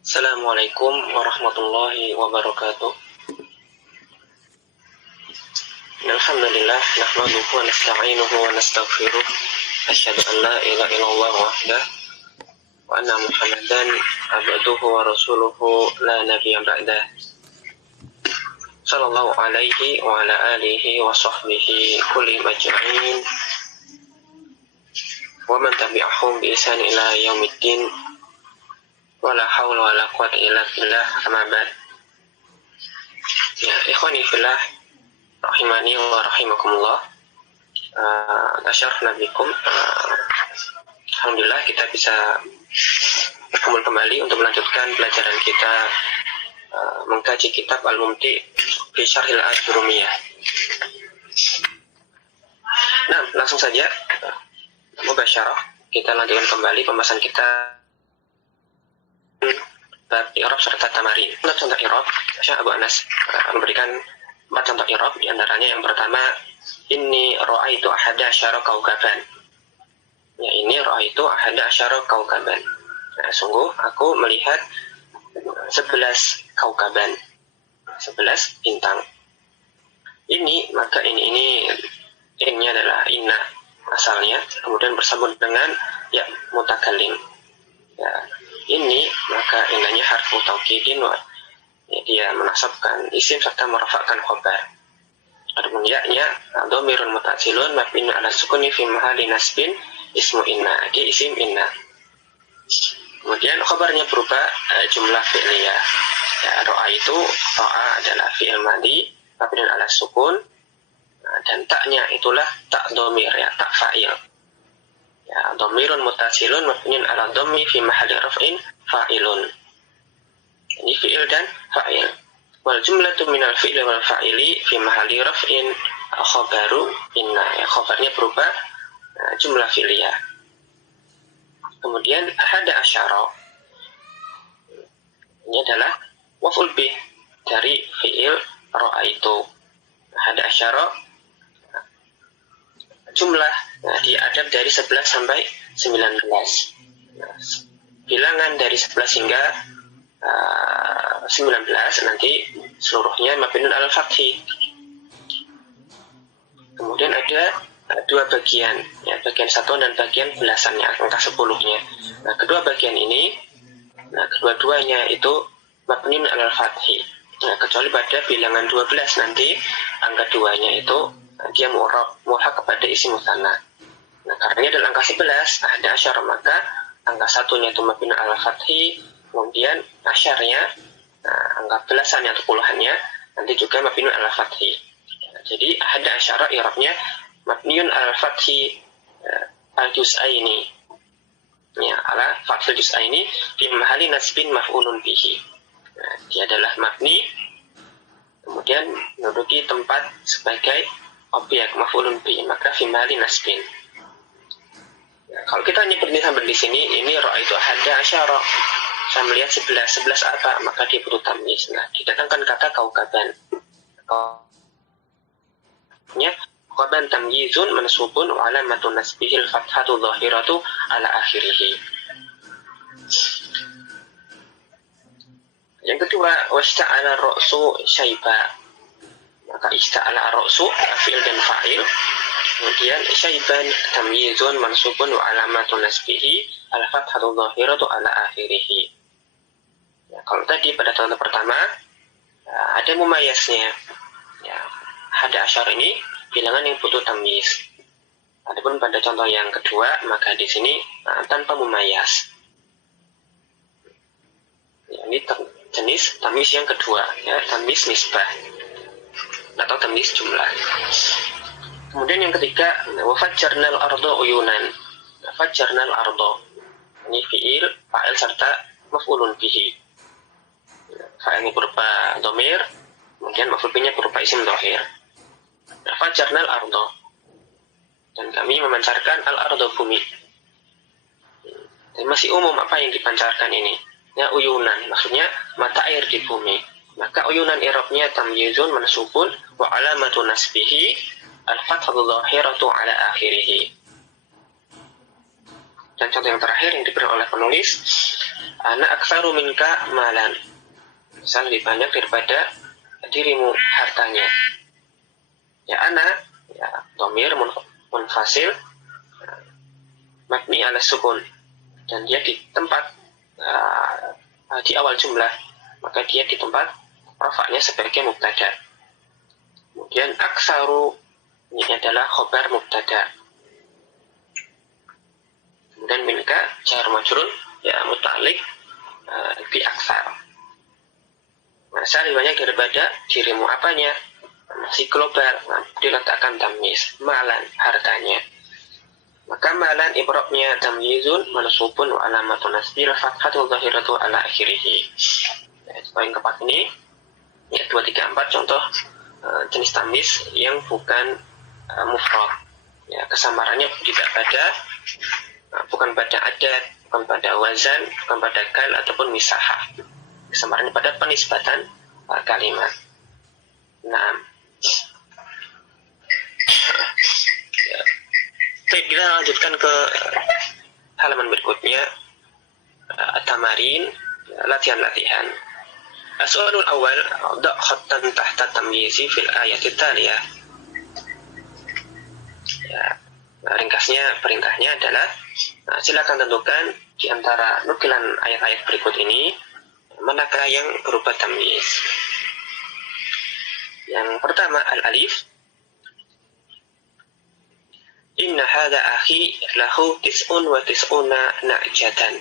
Assalamualaikum warahmatullahi wabarakatuh. Alhamdulillah nahmaduhu wa nasta'inuhu wa nastaghfiruh. Asyhadu an la ilaha illallah wahdah wa anna Muhammadan abduhu wa rasuluhu la nabiyya ba'dah. Sallallahu alaihi wa ala alihi wa sahbihi kulli majma'in wa man tabi'ahum bi ihsan ila yaumiddin. Wala haula wala quwwata illa billah, amma ba'd. Ya, ikhwani fillah rahimani wa rahimakumullah. Tasyarafna bikum. Alhamdulillah kita bisa berkumpul kembali untuk melanjutkan pelajaran kita mengkaji kitab Al-Mumti fi Syarhil Ajurumiyah. Nah, langsung saja mubasyarah kita lanjutkan kembali pembahasan kita bab i'rab serta tamarin. Untuk contoh i'rab, Syekh Abu Anas memberikan 4 contoh i'rab, di antaranya yang pertama, inni ra'aitu ahada asyara kaukaban. Ya, ini ra'aitu ahada asyara kaukaban. Nah, sungguh aku melihat 11 kaukaban, 11 bintang. Ini, maka ini adalah inna asalnya, kemudian bersambung dengan ya mutakallim. Ya, ini maka inanya harfu taukidin wa ya, dia menasabkan isim serta merafakkan khobar. Adapun ya-nya dhamirun mutasilun mabniun ala sukuni fi mahalli nasbin ismu inna, dia isim inna. Kemudian khobarnya berupa jumlah fi'liyah. Ya, ro'a itu ro'a adalah fi'il madhi mabniun ala sukun, dan taknya itulah tak dhamir, ya tak fa'il. Ya, dhamirun mutasilun mabniun ala dhammi fi mahalli raf'in fa'ilun. Ini fi'il dan fa'il. Wal jumlatu minal fi'li wal fa'ili fi mahalli raf'in khabaru inna. Ya, khabarnya berupa jumlah fi'liyah. Kemudian ahada asyara. Ini adalah maf'ul bih dari fi'il ra'aitu. Ahada asyara jumlah, diadab dari 11 sampai 19. Bilangan dari 11 hingga 19 nanti seluruhnya mabniun al fathi. Kemudian ada dua bagian, ya, bagian 1 dan bagian belasannya, angka 10-nya. Nah, kedua bagian ini, kedua-duanya itu mabniun al fathi. Nah, kecuali pada bilangan 12 nanti angka 2-nya itu dia mu'rab kepada isim mutsanna. Nah, karena ini adalah angka 11, ada asyar, maka angka 1-nya itu mabniun ala fathi, kemudian asyarnya, angka belasannya atau puluhannya nanti juga mabniun ala fathi. Jadi ada asyara i'rabnya mabniun ala fathi al-juz'aini. Ya, ala fathil juz'aini fi mahalli nasbin maf'ulun bihi. Nah, dia adalah mabni kemudian menduduki tempat sebagai objek maf'ulun bihi, maka fi mahalli nasbin. Ya, kalau kita hanya berhenti sampai di sini, ini ra'aitu ahada asyara, saya melihat 11 apa, maka dia butuh tamyiz. Nah, didatangkan kata kaukaban. Kaukaban tamyizun mansubun wa alamatun nasbihil fathatu dhahiratu ala akhirih. Yang kedua, wasta'ala ra'su syaiba. Maka ista'ala ra'su fi'il dan fa'il. Kemudian syaiban tamyizun mansubun wa alamatun nasbihi al-fathatu dhahiratu ala akhirih. Ya, kalau tadi pada contoh pertama ada mumayyaznya. Ya, hada asyar ini bilangan yang butuh tamyiz. Adapun pada contoh yang kedua, maka di sini tanpa mumayyaz. Ya, ini jenis tamyiz yang kedua, ya, tamyiz nisbah atau tamyiz jumlah. Kemudian yang ketiga, wa fajjarnal arda uyunan. Fajjarnal arda. Ini fi'il, fa'il serta maf'ulun bihi. Fa'ilnya berupa dhamir, kemudian maf'ul bihi berupa isim dhahir. Fajjarnal arda. Dan kami memancarkan al-arda, bumi. Dan masih umum apa yang dipancarkan ini? Ya, uyunan, maksudnya mata air di bumi. Maka uyunan i'rabnya tamyizun mansubun wa alamatu nasbihi al-fathatu dhahiratu ala akhirih. Dan contoh yang terakhir yang diberi oleh penulis, ana aktsaru minka malan. Saya lebih banyak daripada dirimu hartanya. Ya ana, ya dhamir munfasil mabni ala sukun, dan dia di tempat di awal jumlah, maka dia di tempat rafa'nya sebagai mubtada. Kemudian aktsaru ini adalah khabar mubtada. Kemudian minka jar majrur ya muta'alliq bi aktsar. Nah, saya lebih banyak daripada dirimu apanya? Masih global. Nah, diletakkan tamyiz malan hartanya. Maka malan ibrabnya tamyizun mansubun wa alamatun nasbil fathatu zahiratu ala akhirih. Ya, poin keempat ini ya 2, 3, 4 contoh jenis tamyiz yang bukan mufrad. Ya, kesamarannya tidak pada bukan pada adat, bukan pada wazan, bukan pada kal ataupun misahah. Kesamarannya pada penisbatan kalimat. Nah, baik, kita lanjutkan ke halaman berikutnya, tamarin, latihan-latihan. Soalul awal, da' khattan tahta tamyizi fil ayati taliyah. Ya, ringkasnya perintahnya adalah silakan tentukan di antara nukilan ayat-ayat berikut ini manakah yang berupa tamyiz. Yang pertama al-alif. Inna hadha akhi lahu tis'un wa tis'una na'jatan.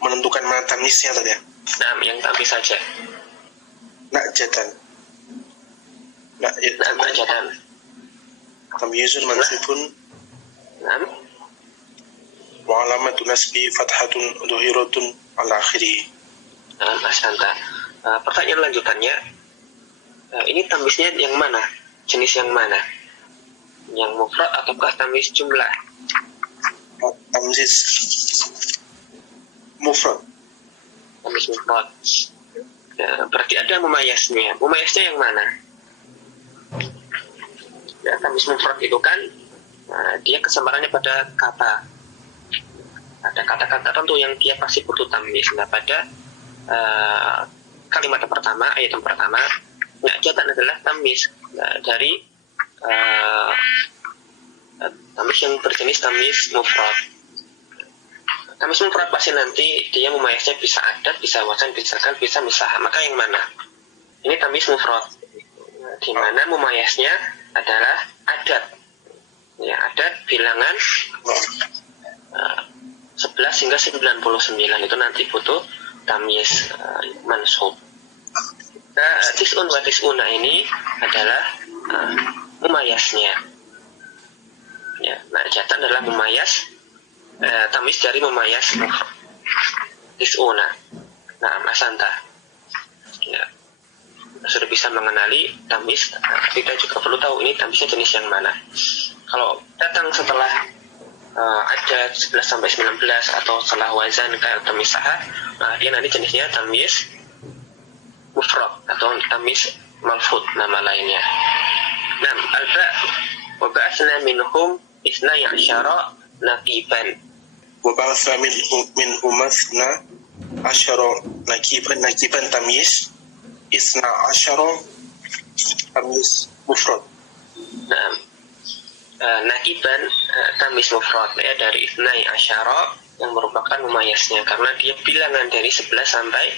Menentukan mana tamyiznya tadi ya? Nah, yang tamyiz saja. Na'jatan. Na'jatan. Tamyizun mansubun. Naam. Wa alamatu nasbi fathatun dhuhiratun ala akhirih. Asanta. Pertanyaan lanjutannya, ini tamyiznya yang mana? Jenis yang mana? Yang mufrad ataukah tamyiz jumlah? Tamyiz mufrad. Tamyiz mufrad. Ya, berarti ada mumayasnya. Mumayasnya yang mana? Ya, tamyiz mufrad itu kan dia kesamarannya pada kata. Ada kata-kata tertentu yang dia pasti butuh tamyiz. Nah, pada kalimat yang pertama, ayat yang pertama, na'jatan adalah tamyiz dari tamyiz yang berjenis tamyiz mufrad. Tamyiz mufrad pasti nanti dia mumayasnya bisa adat, bisa wazan, bisa kal, bisa misahah. Maka yang mana? Ini tamyiz mufrad, di mana mumayasnya adalah adat. Ya, adat bilangan 11 hingga 99 itu nanti butuh tamyiz mansub. Nah, tis'un wa tis'una ini adalah mumayasnya. Ya, na'jatan adalah mumayas, tamyiz dari mumayas tis'una. Nah, masanta. Ya, sudah bisa mengenali tamyiz, kita juga perlu tahu ini tamyiznya jenis yang mana. Kalau datang setelah ada 11 sampai 19 atau setelah wazan atau misahah, dia nanti jenisnya tamyiz mufrad atau tamyiz malfud nama lainnya. Nah, al-ba' wa ba'atsna minhum isnai asyara naqiban. Wa ba'atsna minhum isna asyara naqiban tamyiz isna asyara tamyiz mufrad. Nah, naqiban tamyiz mufrad ya dari isnai asyara yang merupakan mumayasnya karena dia bilangan dari 11 sampai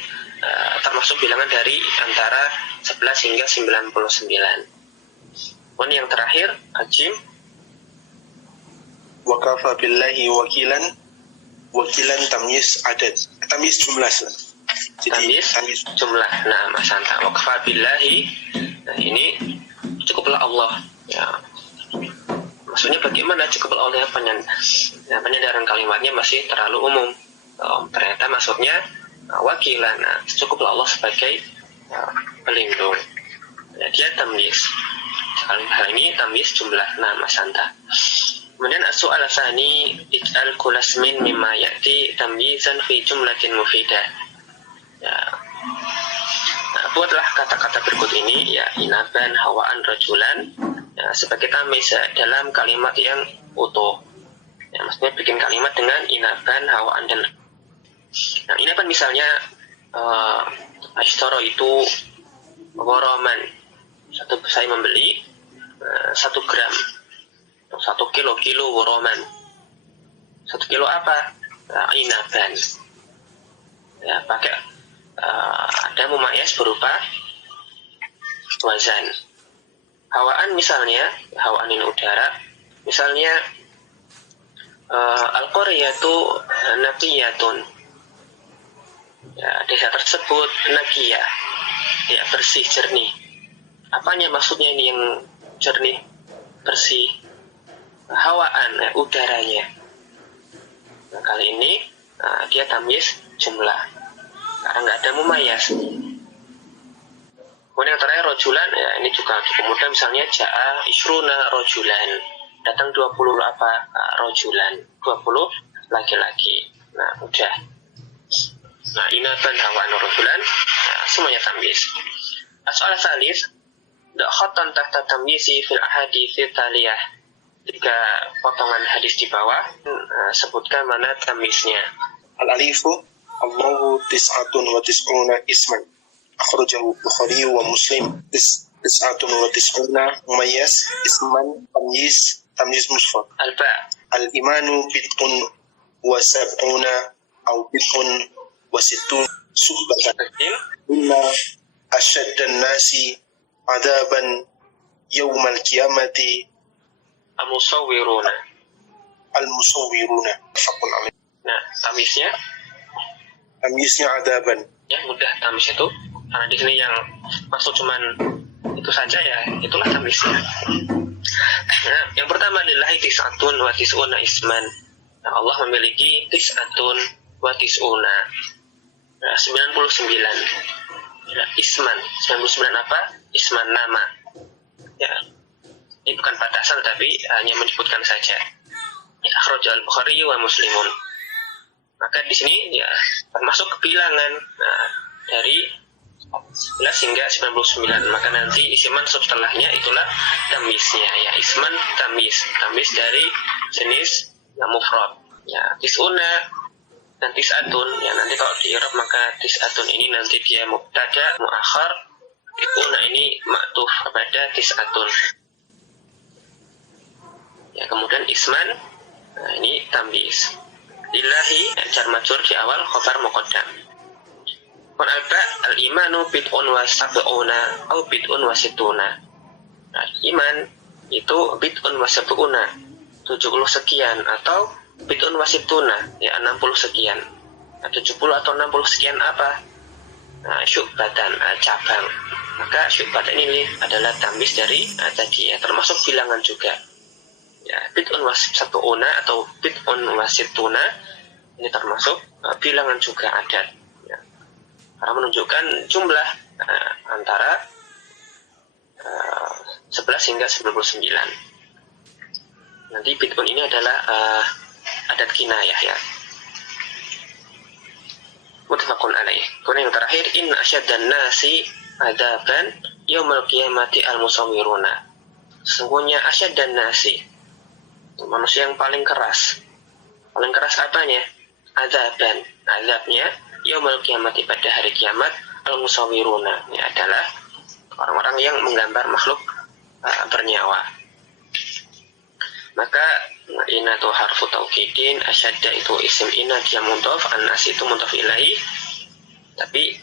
termasuk bilangan dari antara 11 hingga 99. Dan yang terakhir ajim wa kafa billahi wakilan tamyiz adad, tamyiz jumlah. Jadi tamyiz jumlah. Nah, masanta wa kafa billahi, nah ini cukuplah Allah ya. Maksudnya bagaimana cukuplah Allah? Penyandaran kalimatnya masih terlalu umum. Ternyata maksudnya wakilan, cukuplah Allah sebagai pelindung. Ya, dia tamyiz. Hal ini tamyiz jumlah. Nah, masanta. Kemudian as-su'al tsani ij'al kulasmin mimma ya'ti tamyizan fi jumlatin mufidah. Ya. Buatlah kata-kata berikut ini ya inaban, hawaan, rajulan ya, sebagai tamyiz dalam kalimat yang utuh. Ya, maksudnya bikin kalimat dengan inaban, hawaan dan Nah, ini apa misalnya ashtara itu gharaman. Saya membeli 1 gram atau 1 kilo gharaman. 1 kilo apa? Inaban. Ya, pakai ada mumayyiz berupa wazan. Hawaan misalnya, hawaan ini udara. Misalnya al-qaryatu naqiyatun. Ya, desa tersebut naqiyah. Ya, bersih, jernih. Apanya maksudnya ini yang jernih, bersih? Hawaan, udaranya. Nah, kali ini dia tamyiz jumlah. Karena nggak ada mumayyiz. Kemudian yang terakhir rojulan, ya ini juga cukup mudah. Misalnya ja'a ishruna rojulan, datang 20 rojulan, 20 laki-laki. Nah, udah. Nah, inaban hawaan rojulan, semuanya tamyiz. Soal salis, khotan tahta tamyizi fil ahadithi taliyah. 3 potongan hadis di bawah, sebutkan mana tamyiznya. Al-alifu Allahu tis'atun wa tis'una isman. Akhrajahu Bukhari wa Muslim. Tis'atun wa tis'una mumayyiz isman tamyiz mufrad. Al-ba. Al-imanu bid'un wa sab'una au bid'un wa sittun subbatan. Inna asyaddan nasi adaban yawmal qiyamati al-musawwiruna. Fakun amin. Nah, tamyiznya adaban. Ya, mudah tamyiz itu. Karena di sini yang maksud cuman itu saja, ya itulah tamyiznya. Nah, yang pertama lillahi tis'atun wa tis'una isman. Nah, Allah memiliki tis'atun wa tis'una. Nah, 99. Ya, isman. 99 apa? Isman, nama. Ya. Ini bukan batasan, tapi hanya menyebutkan saja. Akhrajah al-Bukhari wa Muslimun. Maka di sini ya termasuk kebilangan. Nah, dari 11 hingga 99. Maka nanti isim mansub setelahnya itulah tamyiznya, ya isman tamyiz dari jenis mufrad. Ya, tis'una dan tis'atun, ya nanti kalau di i'rab maka tis'atun ini nanti dia mubtada muakhar, tis'una ini ma'tuf kepada tis'atun. Ya, kemudian isman, nah ini tamyiz. Lillahi, jar majrur di awal khabar muqaddam. Wal alba al-imanu bid'un wa sab'una atau bid'un wa sittuna. Nah, iman itu bid'un wa sab'una, 70 sekian, atau bid'un wa sittuna, ya 60 sekian. Nah, 70 atau 60 sekian apa? Nah, syu'batan, cabang. Maka syu'batan ini adalah tamyiz dari tadi, ya termasuk bilangan juga. Ya, bid'un wa sab'una atau bid'un wa sittuna ini termasuk bilangan juga adat. Ya. Karena menunjukkan jumlah antara 11 hingga 99. Nanti bid'un ini adalah adat kinayah, ya. Muttafaqun alaih. Kemudian yang terakhir, inna asyaddan nasi adaban yaumil qiyamati al-musawwiruna. Sesungguhnya asyaddan nasi, manusia yang paling keras. Paling keras apanya? Azaban. Azabnya yaumul qiyamati, pada hari kiamat, al-musawwiruna. Ini adalah orang-orang yang menggambar makhluk bernyawa. Maka inna itu harfu taukidin, asyadda itu isim inna, dia mudhaf, an-nas itu mudhaf ilaih. Tapi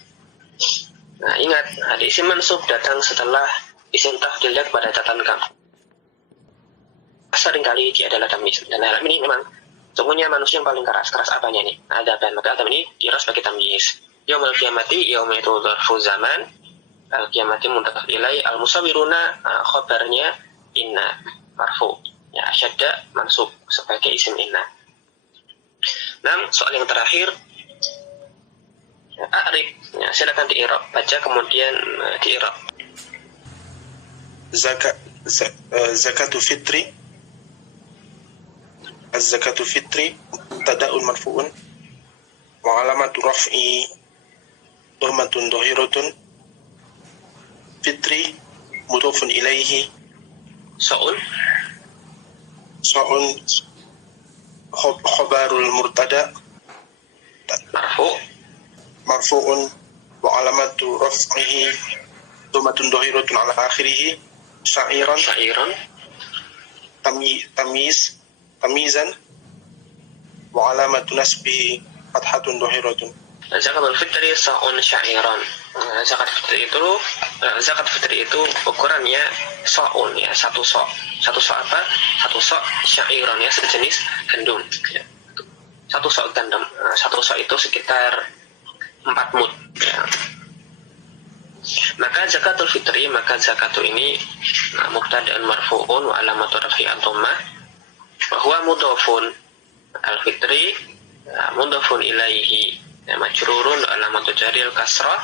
ingat, ada isim mansub datang setelah isim tafdil pada catatan kamu. Seringkali dia adalah tamyiz. Dan dalam ini memang sungguhnya manusia yang paling keras. Keras apanya nih? Adaban. Maka adam ini dirasa sebagai tamyiz. Yaumul qiyamati, yaum itu dzarfu zaman. Al-qiyamati mudhaf ilaih, al-musawwiruna khabarnya inna marfu. Ya, asyadda mansub sebagai isim inna. Nah, soal yang terakhir, a'rib. Ya, silakan di-i'rab, baca kemudian di-i'rab. Zakatu fitri. Az-zakatu fitri tada'un marfu'un wa alamatu raf'i dhammatun dhahiratun. Fitri mudhafun ilaihi. So'un Khabarul murtada marfu marfu'un wa alamatu raf'ihi dhammatun dhahiratun ala akhirih sya'iran tamyizan wa alamatu nasbihi fathatun dhahiratun. Zakatul fitri sa'un sya'iran. Zakat fitri itu ukurannya sa'un, ya, satu sa'. Satu sa' apa? Satu sa' sya'iran, ya, sejenis gandum, ya. Satu sa' gandum. Satu sa' itu sekitar 4 mud, ya. Maka zakatul fitri, maka zakatu ini mubtada'un marfu'un wa alamatu raf'i ad-dhammah wa huwa mudhafun. Al-fitri mudhafun ilaihi majrurun wa alamatu jaril kasrah.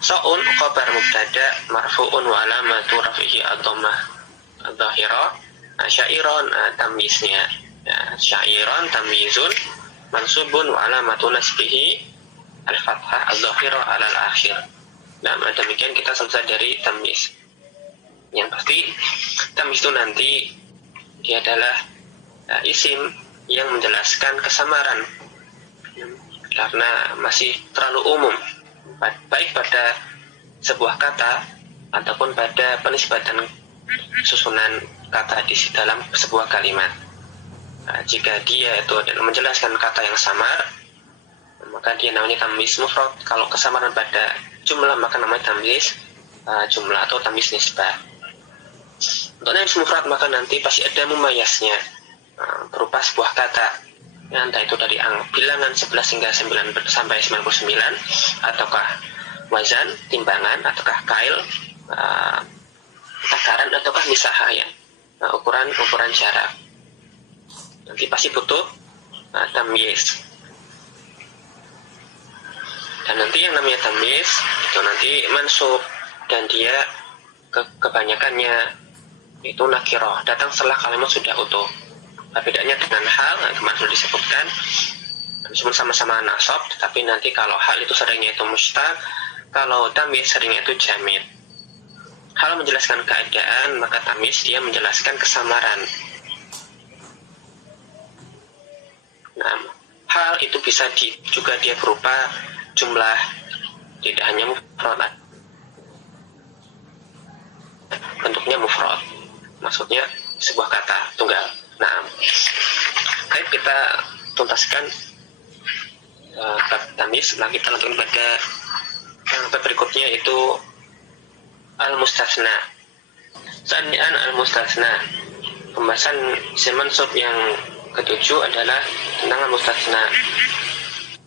Sa'un khabar mubtada marfu'un wa alamatu raf'ihi ad-dhammah adh-dhahirah. Sya'iran tamyiznya, ya, sya'iran tamyizun mansubun wa alamatu nasbihi al-fathah adh-dhahirah ala al-akhir. Nah, demikian kita selesai dari tamyiz. Yang pasti tamyiz itu nanti dia adalah isim yang menjelaskan kesamaran, karena masih terlalu umum, baik pada sebuah kata ataupun pada penisbatan susunan kata di dalam sebuah kalimat. Jika dia itu menjelaskan kata yang samar, maka dia namanya tamyiz mufrad. Kalau kesamaran pada jumlah, maka namanya tamyiz jumlah atau tamyiz nisbah. Untuk tamyiz mufrad, maka nanti pasti ada mumayasnya, berupa sebuah kata, ya, entah itu dari bilangan 11 hingga 9 sampai 99, ataukah wazan, timbangan, ataukah kail, takaran, ataukah misaha, ya, ukuran jarak. Nanti pasti butuh tamyiz. Dan nanti yang namanya tamyiz itu nanti mansub, dan dia kebanyakannya itu nakirah, datang setelah kalimat sudah utuh. Bedanya dengan hal, kemarin sudah disebutkan, meskipun sama-sama nasab, tetapi nanti kalau hal itu seringnya itu mustaq, kalau tamyiz seringnya itu jamid. Hal menjelaskan keadaan, maka tamyiz dia menjelaskan kesamaran. Nah, hal itu bisa juga dia berupa jumlah, tidak hanya mufrad, bentuknya mufrad, maksudnya sebuah kata tunggal. Nah, baik, kita tuntaskan tamyiz. Setelah kita lanjutkan pada bab berikutnya, yaitu al-mustasna. Sani'an al-mustasna. Pembahasan isim mansub yang ketujuh adalah tentang al-mustasna.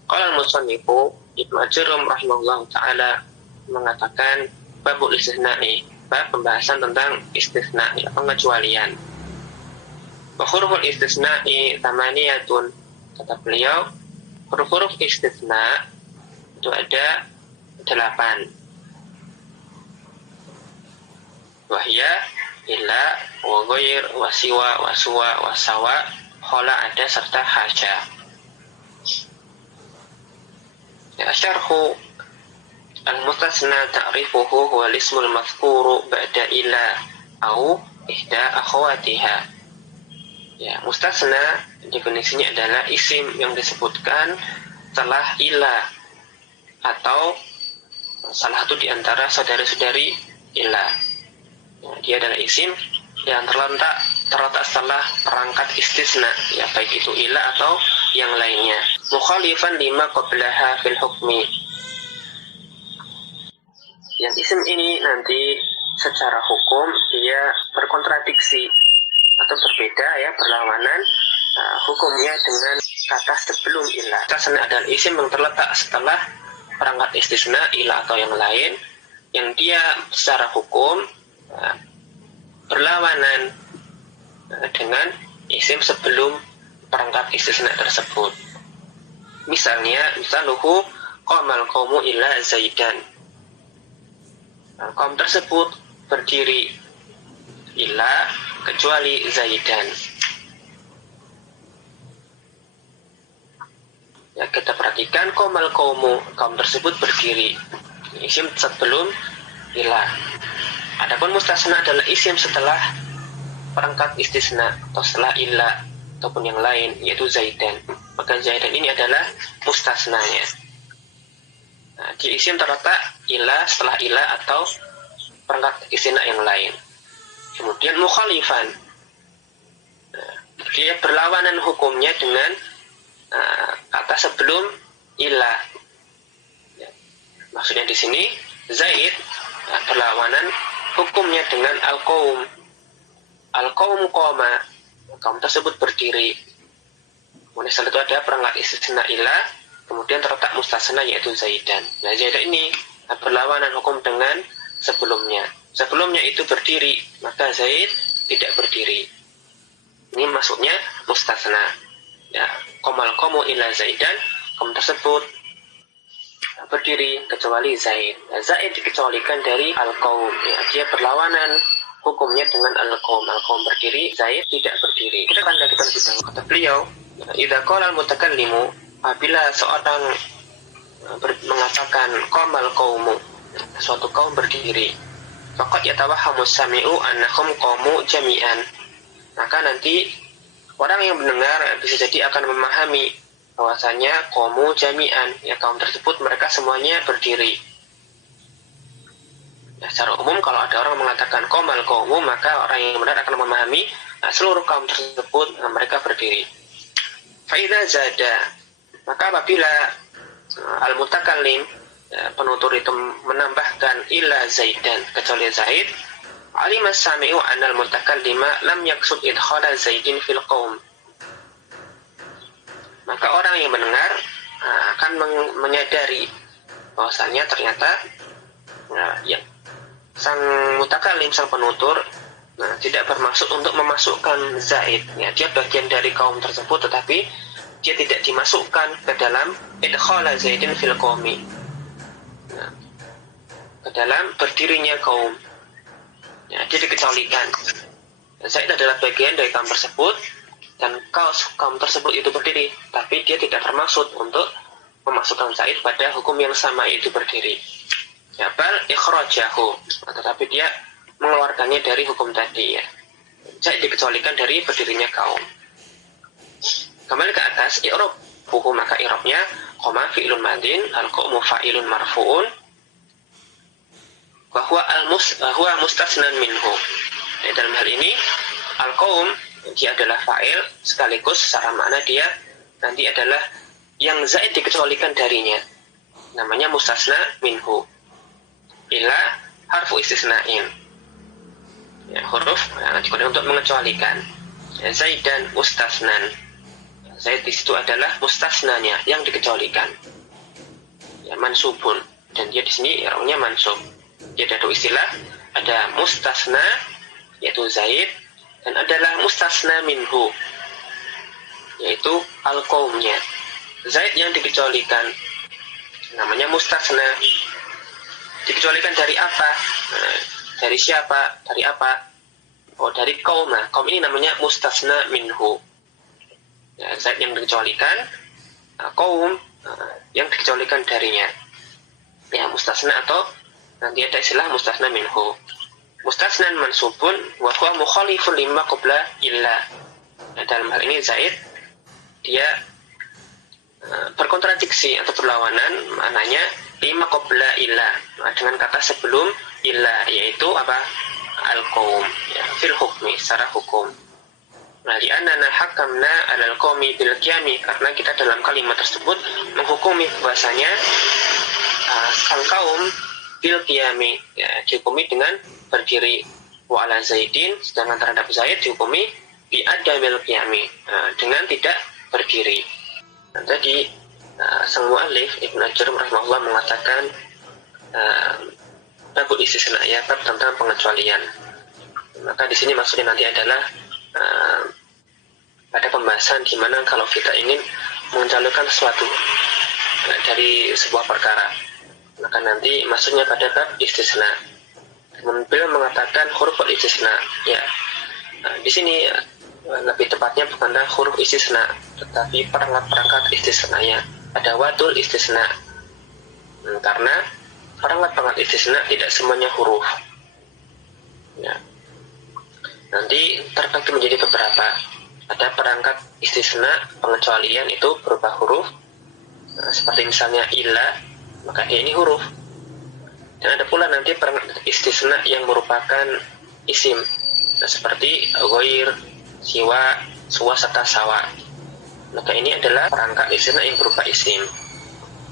Qala al-musannifu Ibnu Ajurrum rahimahullah ta'ala mengatakan babul istisna'i, bab pembahasan tentang istisna, ya, pengecualian. Wa huruful istisna'i thamaniyatun, kata beliau, huruf-huruf istisna itu ada 8. Wahya, illa, wa ghair, wa siwa, wa suwa, wa sawa, khala ada serta haja. Ya, syarhu al-mustasna ta'rifuhu huwa al-ismul mazkuru ba'da ila au ihda akhawatiha. Ya, mustasna definisinya adalah isim yang disebutkan setelah ila atau salah satu di antara saudari-saudari ila. Ya, dia adalah isim yang terletak setelah perangkat istisna, ya, baik itu ila atau yang lainnya. Mukhalifan lima qablaha fil hukmi. Yang isim ini nanti secara hukum dia berkontradiksi atau berbeda, ya, berlawanan hukumnya dengan kata sebelum ila. Mustasna adalah isim yang terletak setelah perangkat istisna, ila atau yang lain, yang dia secara hukum berlawanan dengan isim sebelum perangkat istisna tersebut. Misaluhu qamal qaumu illa zaidan. Kaum tersebut berdiri illa kecuali zaidan. Ya, kita perhatikan qamal qaumu, kaum tersebut berdiri, isim sebelum illa. Adapun mustasna adalah isim setelah perangkat istisna atau setelah illa ataupun yang lain, yaitu zaidan. maka Zaidan ini adalah mustasnanya. Nah, di isim terletak ila setelah ila atau perangkat istisna yang lain. Kemudian mukhalifan, dia berlawanan hukumnya dengan kata sebelum ila. Maksudnya di sini Zaid berlawanan hukumnya dengan al-qaum. Al-qaum qoma, kaum tersebut berdiri. Kemudian setelah itu ada perangkat istisna ila, kemudian terletak mustasna yaitu Zaidan. Nah, Zaidan ini berlawanan hukum dengan sebelumnya. Sebelumnya itu berdiri, maka Zaid tidak berdiri. Ini maksudnya mustasna. Ya, qamal qaumu ila Zaidan, kaum tersebut berdiri kecuali Zaid. Nah, Zaid dikecualikan dari al-qaum. Ya, dia berlawanan hukumnya dengan al-qaum. Al-qaum berdiri, Zaid tidak berdiri. Kita akan lihat lebih dahulu. Kata beliau, idza qala al-mutakallimu, apabila seorang mengatakan qamal qaumu, suatu kaum berdiri, faqad yatawahhamu sami'u annahum qaumu jami'an. Maka nanti orang yang mendengar bisa jadi akan memahami bahwasanya qaumu jami'an, ya kaum tersebut mereka semuanya berdiri. Ya, secara umum kalau ada orang mengatakan qamal qaumu, maka orang yang benar akan memahami seluruh kaum tersebut mereka berdiri. Fa idza zada, maka apabila al-mutakallim, penutur itu menambahkan ila Zaidan, kecuali Zaid, alima sami'u anal mutakallima lam yaksud idkhala Zaidin fil qaum. Maka orang yang mendengar akan menyadari bahwasanya ternyata ya, sang mutakallim, sang penutur tidak bermaksud untuk memasukkan Zaid. Ya, dia bagian dari kaum tersebut, tetapi dia tidak dimasukkan ke dalam idkhala Zaidin fil qaumi, ke dalam berdirinya kaum. Ya, dia dikecualikan. Zaid adalah bagian dari kaum tersebut, dan kaum tersebut itu berdiri, tapi dia tidak bermaksud untuk memasukkan Zaid pada hukum yang sama, itu berdiri. Ya, bal ikhrajahu, tetapi dia mengeluarkannya dari hukum tadi. Ya, Zaid dikecualikan dari berdirinya kaum. Kembali ke atas, i'rab buku, maka i'rabnya qama fi'lun madin, al-qaumu fa'ilun marfu'un, wa huwa mustasnan minhu. Dalam hal ini al-qaum dia adalah fa'il, sekaligus secara makna dia nanti adalah yang Zaid dikecualikan darinya, namanya mustasna minhu. Ila harfu istisna'in, ya, huruf digunakan untuk mengecualikan. Ya, Zaid dan mustasnan. Zaid di situ adalah mustasnanya yang dikecualikan. Ya, mansubun, dan dia di sini i'rabnya mansub. Dia ada dua istilah, ada mustasna yaitu Zaid, dan adalah mustasna minhu yaitu al-qaumnya. Zaid yang dikecualikan namanya mustasna. Dikecualikan dari apa? Dari siapa? Dari apa? Oh, dari kaum. Nah, kaum ini namanya mustasna minhu. Ya, Zaid yang dikecualikan, kaum yang dikecualikan darinya. Ya, mustasna, atau nanti ada istilah mustasna minhu. Mustasnan mansubun wa huwa mukhalifun lima qabla illa. Nah, dalam hal ini Zaid dia berkontradiksi atau berlawanan, maknanya lima qabla illa, dengan kata sebelum illa, yaitu apa? Al-qaum, ya, fil hukmi, secara hukum. Nah, li'annana hakamna alal qaumi bil qiyami, karena kita dalam kalimat tersebut menghukumi bahwasanya sang kaum bil qiyami, ya, dihukumi dengan berdiri. Wa ala Zaidin, sedangkan terhadap Zaid dihukumi bi adamil qiyami, dengan tidak berdiri. Nah, tadi sang mu'allif Ibnu Hajar rahimahullah mengatakan babul istisna, ya, bab tentang pengecualian. Maka di sini maksudnya nanti adalah pada pembahasan di mana kalau kita ingin mengecualikan sesuatu dari sebuah perkara, maka nanti maksudnya pada bab istisna. Beliau mengatakan huruf istisna, ya, di sini lebih tepatnya bukanlah huruf istisna, tetapi perangkat-perangkat istisnanya. Ada wadul istisna, karena perangkat-perangkat istisna tidak semuanya huruf. Ya. Nanti terbagi menjadi beberapa. ada perangkat istisna pengecualian itu berupa huruf. Seperti misalnya ila, maka dia ini huruf. Dan ada pula nanti perangkat istisna yang merupakan isim, seperti ghair, siwa, suwa, serta sawa. Maka ini adalah perangkat istisna yang berupa isim.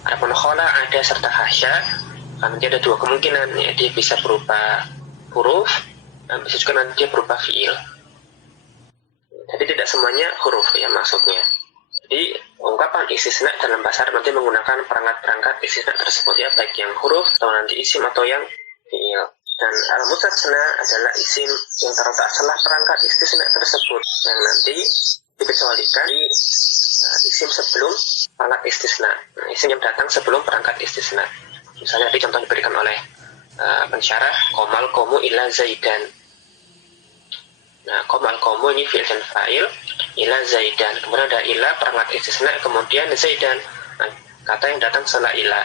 Adapun khala, ada, serta hasya, nanti ada dua kemungkinan, ya, dia bisa berupa huruf, dan bisa juga nanti dia berupa fiil. Jadi tidak semuanya huruf ya maksudnya. Jadi ungkapan istisna dalam bahasa Arab nanti menggunakan perangkat-perangkat istisna tersebut ya, baik yang huruf atau nanti isim atau yang fiil. Dan al-mustasna adalah isim yang terletak setelah perangkat istisna tersebut yang nanti dikecualikan di isim sebelum perangkat istisna. Isim yang datang sebelum perangkat istisna. Misalnya tadi contoh diberikan oleh pensyarah, komal komu ila zaidan. Nah, komal komu ini fi'il dan fa'il, ila zaidan. Kemudian ada ila perangkat istisna, kemudian zaidan. Nah, kata yang datang setelah ila.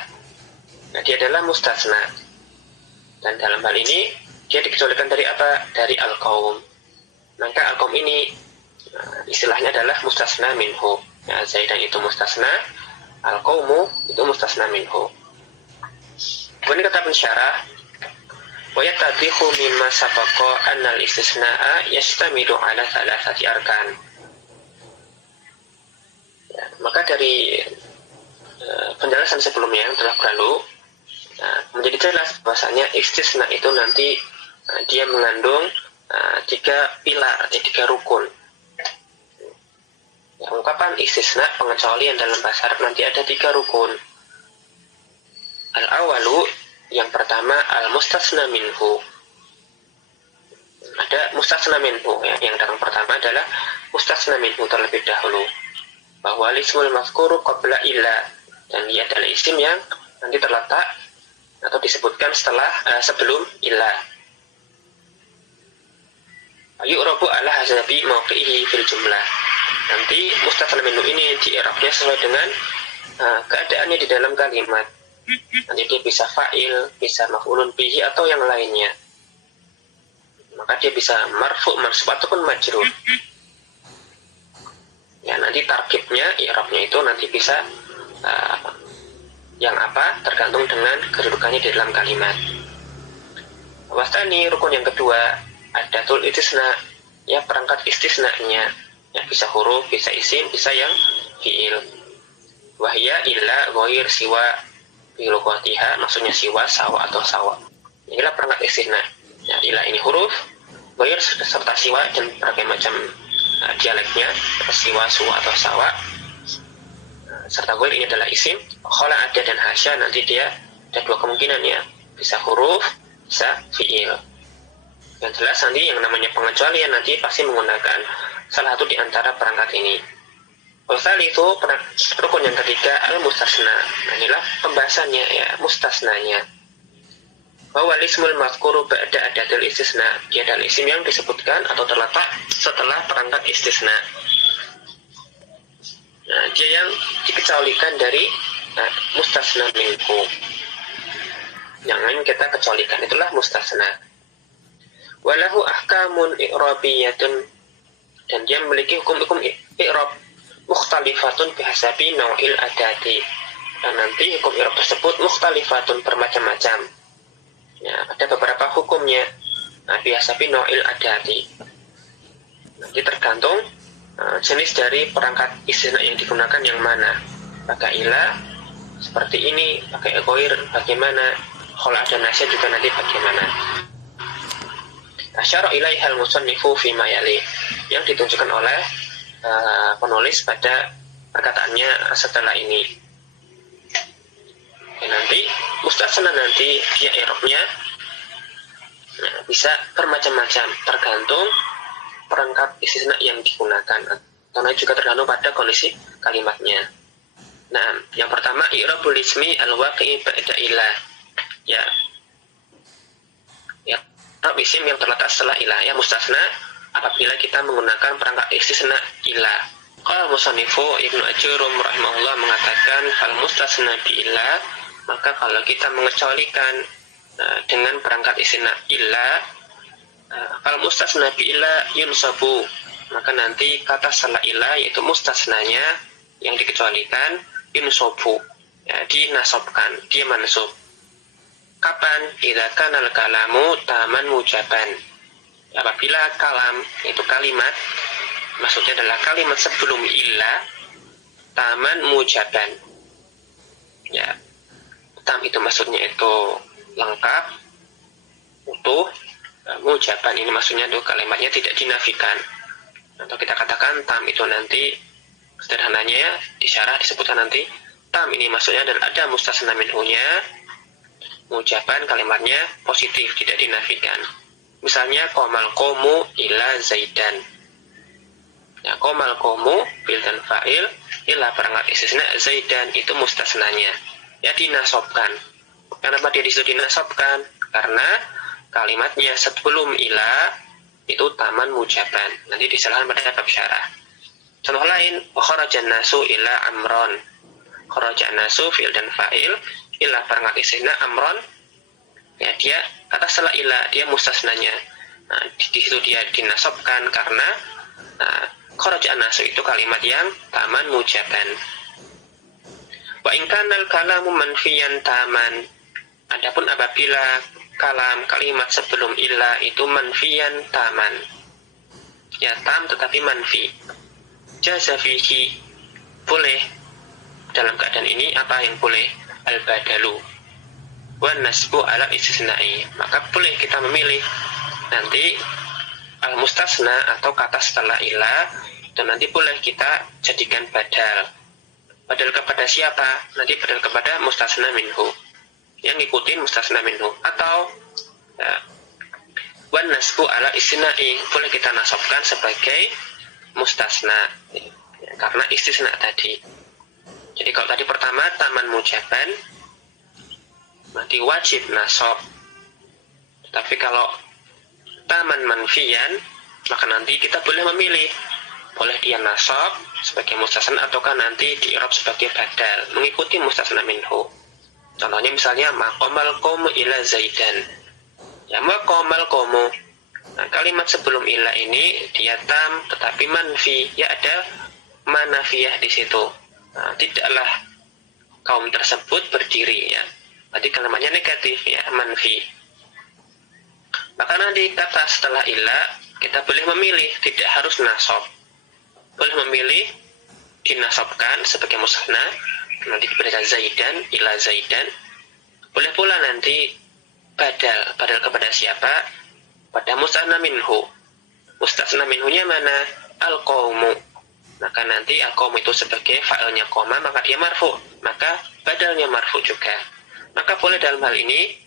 Nah, dia adalah mustasna. Dan dalam hal ini dia dikecualikan dari apa? Dari al-qaum. Maka al-qaum ini istilahnya adalah mustasna minhu. Ya, zaidan itu mustasna, al-qaumu itu mustasna minhu. Kemudian kata pensyarah, wa yatadhihu mimma sabaqa anna al-istisna'a yastamilu ala thalathati arkan. Ya, maka dari penjelasan sebelumnya yang telah berlalu, menjadi jelas bahwasanya istisna itu nanti dia mengandung tiga pilar, tiga rukun. Ya, ungkapan istisna pengecualian dalam bahasa Arab nanti ada tiga rukun. Al-awalu, yang pertama al-mustasna minhu. Ada mustasna minhu ya. Yang pertama adalah mustasna minhu terlebih dahulu. Bahwa ismul mazkuru qabla illa, dan dia adalah isim yang nanti terletak atau disebutkan setelah sebelum illa. Yu'rabu ala hazabi mawqi'ihi fil jumlah. Nanti mustasna minhu ini di-i'rabnya sesuai dengan keadaannya di dalam kalimat. Nanti dia bisa fa'il, bisa maf'ulun bihi atau yang lainnya. Maka dia bisa marfu', mansub ataupun majrur. Ya, nanti tarkibnya, i'rabnya itu nanti bisa yang apa? Tergantung dengan kedudukannya di dalam kalimat. Wastani, rukun yang kedua, adatul istisna, ya perangkat istisna-nya. Ya, bisa huruf, bisa isim, bisa yang fi'il. Wahya illa ghair siwa bilughatiha, maksudnya siwa, sawa atau sawa. Inilah perangkat istisna. Ya, ila ini huruf, ghair serta siwa dan berbagai macam dialeknya, siwa, suwa atau sawa. Serta ghair ini adalah isim. Khala, ada, dan hasya nanti dia ada dua kemungkinan ya, bisa huruf, bisa fiil. Yang jelas nanti yang namanya pengecualian nanti pasti menggunakan salah satu di antara perangkat ini. Wasal itu rukun yang ketiga al-mustasna. Nah, inilah pembahasannya ya, mustasnanya. Bahwa ismul mazkuru ba'da adatil istisna, dia adalah isim yang disebutkan atau terletak setelah perangkat istisna. Nah, dia yang dikecualikan dari mustasna minhu. Yang lain kita kecualikan, itulah mustasna. Walahu ahkamun i'rabiyatun, dan dia memiliki hukum-hukum i'rab mukhtalifatun bihasabi nau'il adati. Dan nanti hukum i'rab tersebut mukhtalifatun, bermacam-macam. Ya, ada beberapa hukumnya. Bihasabi nau'il adati. Nanti tergantung jenis dari perangkat istisna yang digunakan yang mana. Pakai ila seperti ini, pakai ghair bagaimana, kalau ada nasya juga nanti bagaimana. Asyara ilaihal musannifu fima yali, yang ditunjukkan oleh penulis pada perkataannya setelah ini. Dan nanti mustasna nanti dia i'rabnya bisa bermacam-macam tergantung perangkat istisna yang digunakan, atau juga tergantung pada kondisi kalimatnya. Nah, yang pertama i'rabul ismi al-waqi'i ba'da ila. Ya, i'rab isim yang terletak setelah ila, ya mustasna apabila kita menggunakan perangkat istisna ila. Qala musannifu Ibnu Ajurum rahimahullah mengatakan fal mustasna bi ila, maka kalau kita mengecualikan dengan perangkat istisna ila, fal mustasna bi ila yunsabu, maka nanti kata setelah ila yaitu mustasnanya yang dikecualikan insobu, ya, dinasobkan, dia mansub. Kapan? Idza kana al-kalamu taman mujaban. Apabila kalam itu kalimat, maksudnya adalah kalimat sebelum illa taman mujaban. Ya, tam itu maksudnya itu lengkap, utuh. Mujaban ini maksudnya itu kalimatnya tidak dinafikan. Atau kita katakan tam itu nanti sederhananya disyarah disebutkan nanti tam ini maksudnya adalah ada mustasna minhunya, mujaban kalimatnya positif tidak dinafikan. Misalnya qomal qomu ila zaidan. Ya, qomal qomu fi'il dan fa'il ila perangkat istisna zaidan itu mustasnanya. Ya dinasobkan. Kenapa dia disitu dinasobkan? Karena kalimatnya sebelum ila itu taman mujaban. Nanti disalahkan pada bab syarah. Contoh lain, kharajan nasu ila amron. Kharajan nasu fi'il dan fa'il ila perangkat istisna amron. Ya dia kata setelah ila dia mustasnanya. Nah, di situ dia dinasobkan karena kharajan nasu itu kalimat yang taman mujaban. Wa in kanal kalamu manfiyan taman. Adapun apabila kalimat sebelum illa itu manfiyan taman, ya tam tetapi manfi, jaza fihi, boleh dalam keadaan ini apa yang boleh? Al-badalu wan nasbu ala istisna'i, maka boleh kita memilih nanti al-mustasna atau kata setelah illa dan nanti boleh kita jadikan badal kepada siapa? Nanti badal kepada mustasna minhu yang ngikutin mustasna minhu, atau wan nasbu ala istisna'i, boleh kita nasabkan sebagai mustasna ya, karena istisna tadi. Jadi kalau tadi pertama taman mujaban nanti wajib nasab, tapi kalau taman manfiyan maka nanti kita boleh memilih, boleh dia nasab sebagai mustasna ataukah nanti di'rab sebagai badal mengikuti mustasna minhu. Contohnya misalnya maqamal qomu ila zaidan. Ya maqamal qomu. Nah, kalimat sebelum ila ini dia tam tetapi manfi, ya ada manafiyah di situ. Nah, tidaklah kaum tersebut berdiri ya. Berarti kalimatnya negatif ya, manfi. Maka nanti kata setelah ila kita boleh memilih, tidak harus nasab. Boleh memilih dinasabkan sebagai mustasna. Nanti diberikan zaidan ila zaidan. Boleh pula nanti badal kepada siapa? Pada mustasna minhu. Mustasna minhunya mana? Al-qaumu. Maka nanti al-qaumu itu sebagai fa'ilnya qoma, maka dia marfu, maka badalnya marfu juga. Maka boleh dalam hal ini